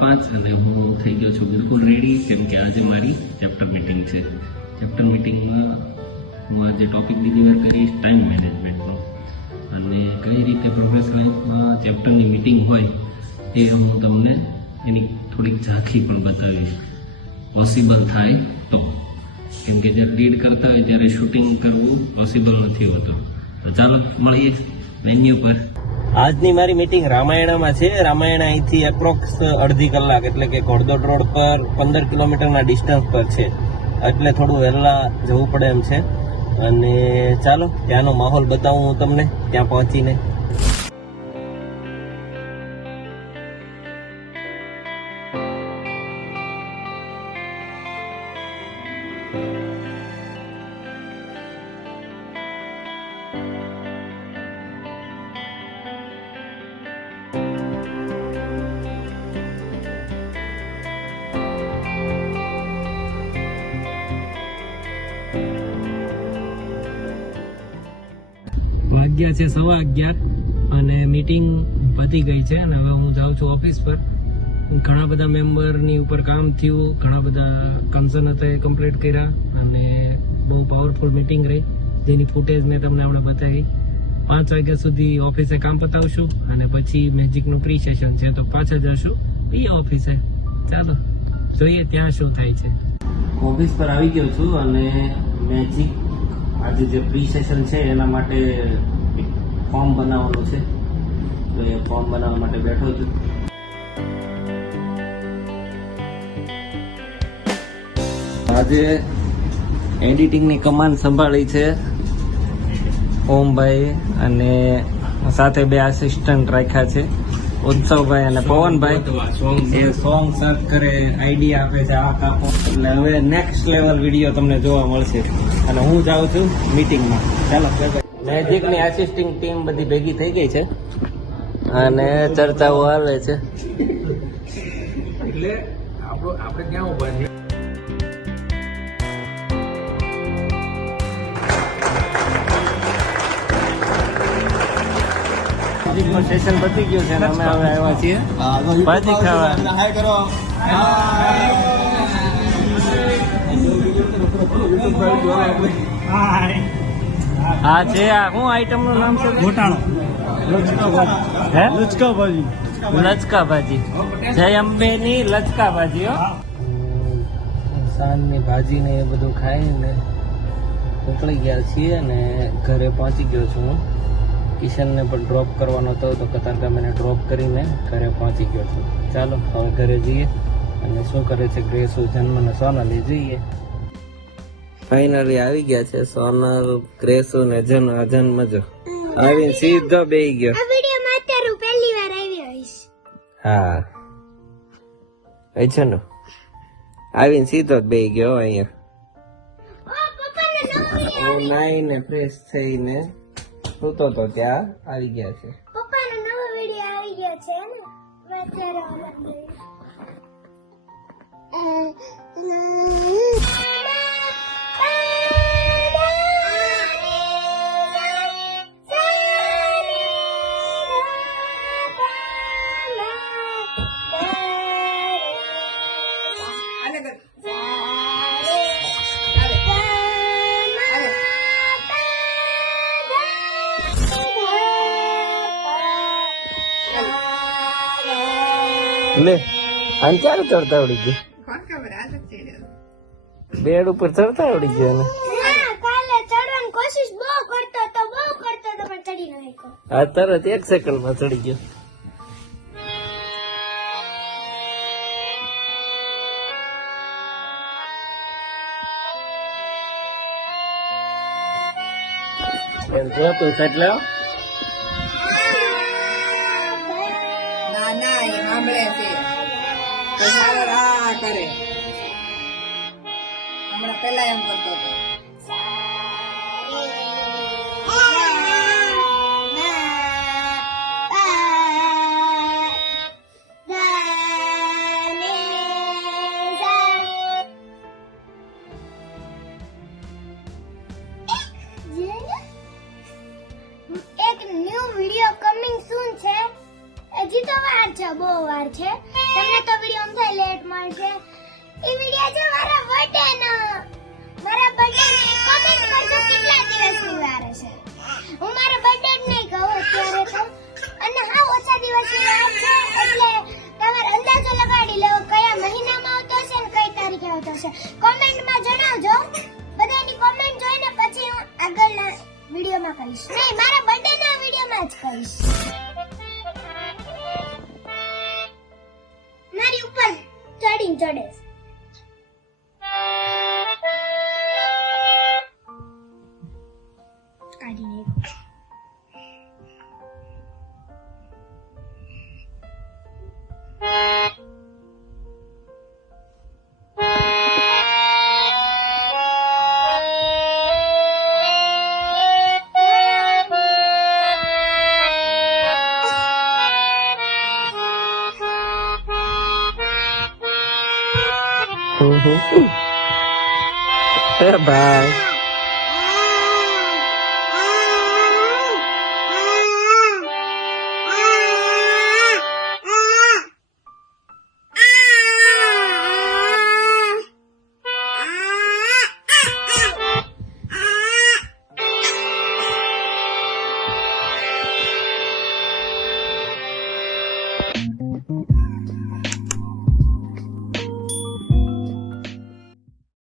5:15 અને હું થઈ ગયો છું બિલકુલ રેડી, કેમ કે આજે મારી ચેપ્ટર મીટિંગ છે. ચેપ્ટર મીટિંગમાં હું આજે ટોપિક ડિલિવર કરીશ ટાઈમ મેનેજમેન્ટનો, અને કઈ રીતે પ્રોગ્રેસ લાઈફમાં ચેપ્ટરની મીટિંગ હોય એ હું તમને એની થોડીક ઝાંખી પણ બતાવીશ, પોસિબલ થાય તો. કેમ કે જ્યારે રીડ કરતા હોય ત્યારે શૂટિંગ કરવું પોસિબલ નથી હોતું. તો ચાલો મળીએ વેન્યુ પર. આજની મારી મીટિંગ રામાયણામાં છે. રામાયણ અહીંથી એપ્રોક્સ અડધી કલાક એટલે કે ઘોડદોડ રોડ પર 15 કિલોમીટરના ડિસ્ટન્સ પર છે, એટલે થોડું વહેલા જવું પડે એમ છે. અને ચાલો ત્યાંનો માહોલ બતાવું હું તમને ત્યાં પહોંચીને. વાગ્યા છે 11:15 અને મીટિંગ પતી ગઈ છે અને હવે હું જાઉં છું ઓફિસ પર. ઘણા બધા મેમ્બરની ઉપર કામ થયું, ઘણા બધા કન્સર્ન હતા એ કમ્પ્લીટ કર્યા અને બહુ પાવરફુલ મીટિંગ રહી, જેની ફૂટેજ મેં તમને આપણે બતાવી. 5 વાગ્યા સુધી ઓફિસે કામ પતાવશું અને પછી મેજિકનું પ્રી સેશન છે તો પાછા જશું એ ઓફિસે. ચાલો જોઈએ ત્યાં શું થાય છે. ઓફિસ પર આવી ગયો છું અને મેજિક આજે જે પ્રી સેશન છે એના માટે ફોર્મ બનાવવાનું છે, તો એ ફોર્મ બનાવવા માટે બેઠો છું. આજે એડિટિંગની કમાન્ડ સંભાળી છે ઓમભાઈ, અને સાથે 2 આસિસ્ટન્ટ રાખ્યા છે, ઉત્સવભાઈ અને પવનભાઈ. એ સોંગ સર્ચ કરે, આઈડિયા આપે છે આ કાપો, એટલે હવે નેક્સ્ટ લેવલ વિડીયો તમને જોવા મળશે. અને હું જાઉં છું મીટિંગમાં. ચાલો મેજિકની આસિસ્ટિંગ ટીમ બધી ભેગી થઈ ગઈ છે અને ચર્ચાઓ હાલે છે. એટલે આપણે ક્યાં ઉભા છીએ? સેશન પતી ગયું છે અને અમે હવે આવ્યા છીએ ભાજી ખાવા. હા છે. આ શું આઈટમ નું નામ છે? ગોટાળો. હે લચકા ભાજી. લચકા ભાજી. જય અંબે ની લચકા ભાજી. હો સાંજની ભાજી ને એ બધું ખાઈને નીકળી ગયા છીએ અને ઘરે પહોંચી ગયો છું હું. કિશનને પણ ડ્રોપ કરવાનો હતો તો કતારગામને ડ્રોપ કરીને ઘરે પહોંચી ગયો છું. ચાલો હવે ઘરે જઈએ અને શું કરે છે ગ્રેસુ, જન્મ ને સોનલ એ જોઈએ. ફાઇનલી આવી ગયા છે સોનલ, ગ્રેસુ ને જન્મ જો આવીને સીધો બેહી ગયો. આ વિડિયોમાં અત્યારે હું પહેલી વાર આવી હોઈશ. હા એ છે ને, આવીને સીધો જ બેહી ગયો અહીંયા. નાઈને ફ્રેશ થઈને સૂતો તો ત્યાં આવી ગયા છે. પપ્પાનો નવો વિડિયો આવી ગયો છે ને, અત્યારે લે આમ ક્યારે ચડતા આવડી ગયું? બેડ ઉપર ચડતા આવડી ગયું. હા તરત 1 સેકન્ડમાં ચડી ગયો. જોતું છે એટલે કરે હમણાં પેલા એમ કરતો હતો. એક ન્યૂ વિડિયો કમિંગ સૂન છે. હજી તો વાર છે, બહુ વાર છે. તમને તો વિડિયો ઈ વિડિયો છે મારા બર્થડે નો. મારા બર્થડે ની કોમેન્ટ કરજો કેટલા દિવસની વાર છે. હું મારા બર્થડે નહીં કહું અત્યારે તો. અને હા ઓછા દિવસની વાર છે એટલે તમારે અંદાજો લગાડી લેવો કયા મહિનામાં આવતો હશે ને કઈ તારીખે આવતો હશે. કોમેન્ટમાં જણાવજો. બધાની કોમેન્ટ જોઈને પછી હું આગળના વિડિયોમાં કહીશ. નહીં મારા બર્થડે ના વિડિયોમાં જ કહીશ. મારી ઉપર ચડીને ચડે છે. કાઢી નાખો. Bye.